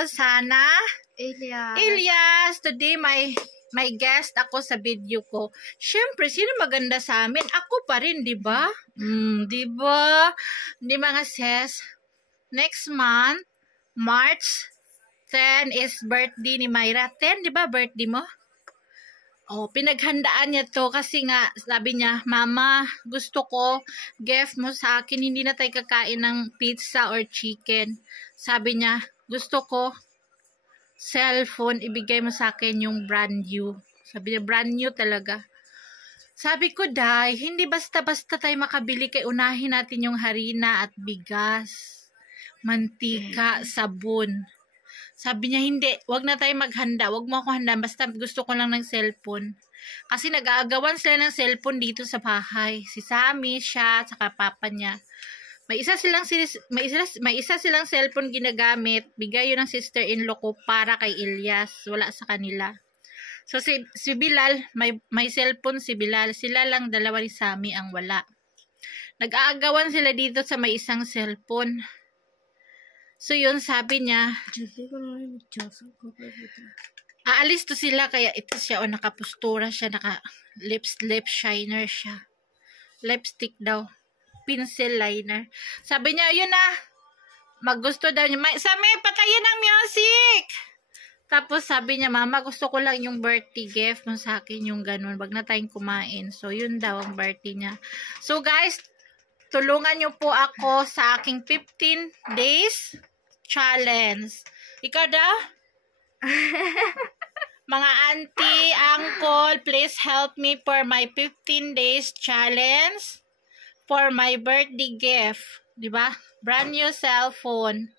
Rosana. Elias. Elias, today may guest ako sa video ko. Syempre, sino maganda sa amin? Ako pa rin, di ba? Di ba? Di mga sis. Next month, March 10 is birthday ni Myra. 10, di ba birthday mo? Oh, pinaghandaan niya to kasi nga sabi niya, Mama, gusto ko gift mo sa akin, hindi na tayo kakain ng pizza or chicken. Sabi niya, gusto ko cellphone, ibigay mo sa akin yung brand new. Sabi niya, brand new talaga. Sabi ko, Day, hindi basta-basta tayo makabili, kay unahin natin yung harina at bigas, mantika, sabon. Sabi niya, hindi, wag na tayo maghanda, wag mo ako handa, basta gusto ko lang ng cellphone. Kasi nag-aagawan sila ng cellphone dito sa bahay. Si Sammy, siya, saka papa niya. May isa silang cellphone ginagamit, bigay yun ng sister-in-law ko para kay Elias, wala sa kanila. So si Bilal, may cellphone si Bilal, sila lang dalawa ni Sammy ang wala. Nag-aagawan sila dito sa may isang cellphone. So yun, sabi niya, aalis to sila, kaya ito siya, o nakapustura siya, lip shiner siya. Lipstick daw. Pencil liner. Sabi niya, yun na, maggusto daw niya. Sabi, patayin ang music! Tapos sabi niya, Mama, gusto ko lang yung birthday gift mo sa akin, yung ganun. Wag na tayong kumain. So yun daw ang birthday niya. So guys, tulungan niyo po ako sa aking 15 days challenge. Ikaw daw? Mga auntie, uncle, please help me for my 15 days challenge for my birthday gift. Diba? Brand new cellphone.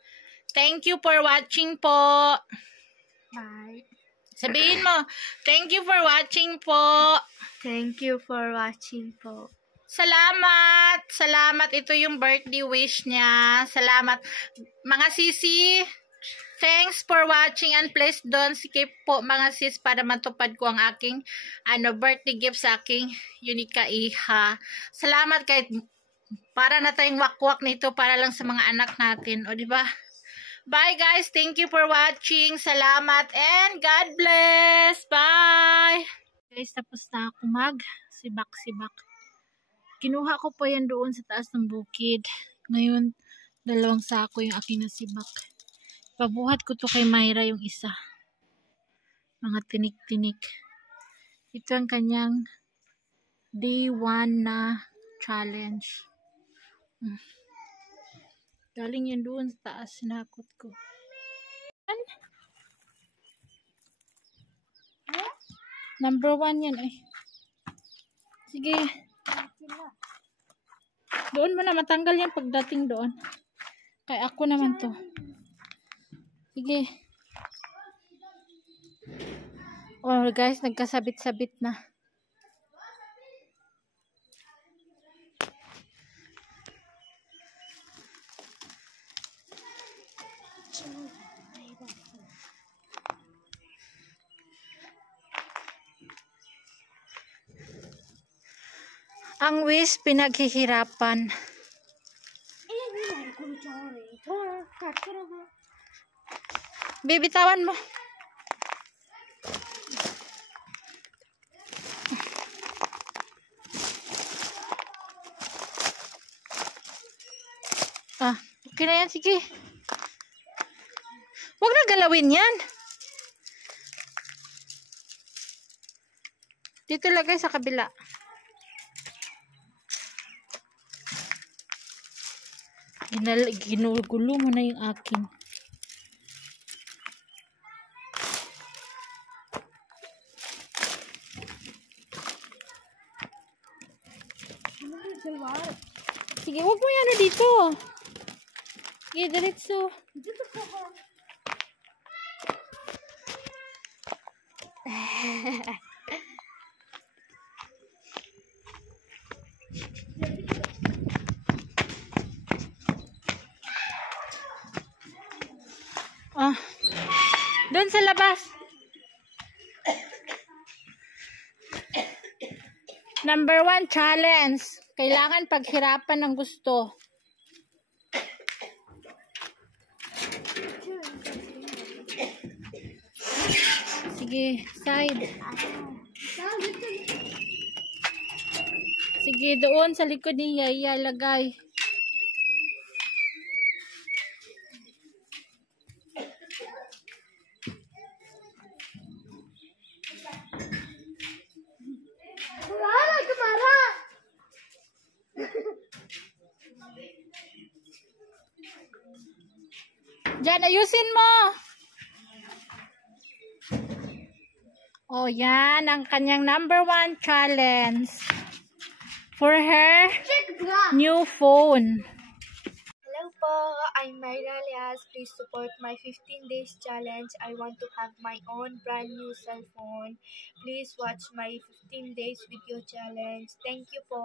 Thank you for watching po. Bye. Sabihin mo, thank you for watching po. Thank you for watching po. Salamat! Salamat! Ito yung birthday wish niya. Salamat. Mga sisi, thanks for watching and please don't skip po mga sis para matupad ko ang aking birthday gift sa aking Unica Iha. Salamat kahit para na tayong wakwak nito para lang sa mga anak natin. O diba? Bye guys! Thank you for watching. Salamat and God bless! Bye! Guys, tapos na ako mag-sibak-sibak. Kinuha ko po yan doon sa taas ng bukid. Ngayon, 2 sako yung aking nasibak. Pabuhat ko to kay Myra yung isa. Mga tinik-tinik. Ito ang kanyang day 1 na challenge. Galing yan doon sa taas. Sinakot ko. Number 1 yan eh. Sige. Doon mo na matanggal yan pagdating doon. Kay ako naman to. Sige. Oh guys, nagkasabit-sabit na. Ang wish pinaghihirapan. Bibitawan mo. Okay na yan, sige. Huwag na galawin yan. Dito lagay sa kabila. Ginugulo mo na yung akin. Sige, huwag mo yan dito. Sige, diretso. Doon sa labas. Number 1 challenge. Kailangan paghirapan ng gusto. Sige, side. Sige, doon sa likod niya ilalagay. Diyan, ayusin mo. Oh, yan ang kanyang number 1 challenge for her new phone. Hello po, I'm Myra Lias. Please support my 15 days challenge. I want to have my own brand new cell phone. Please watch my 15 days video challenge. Thank you po.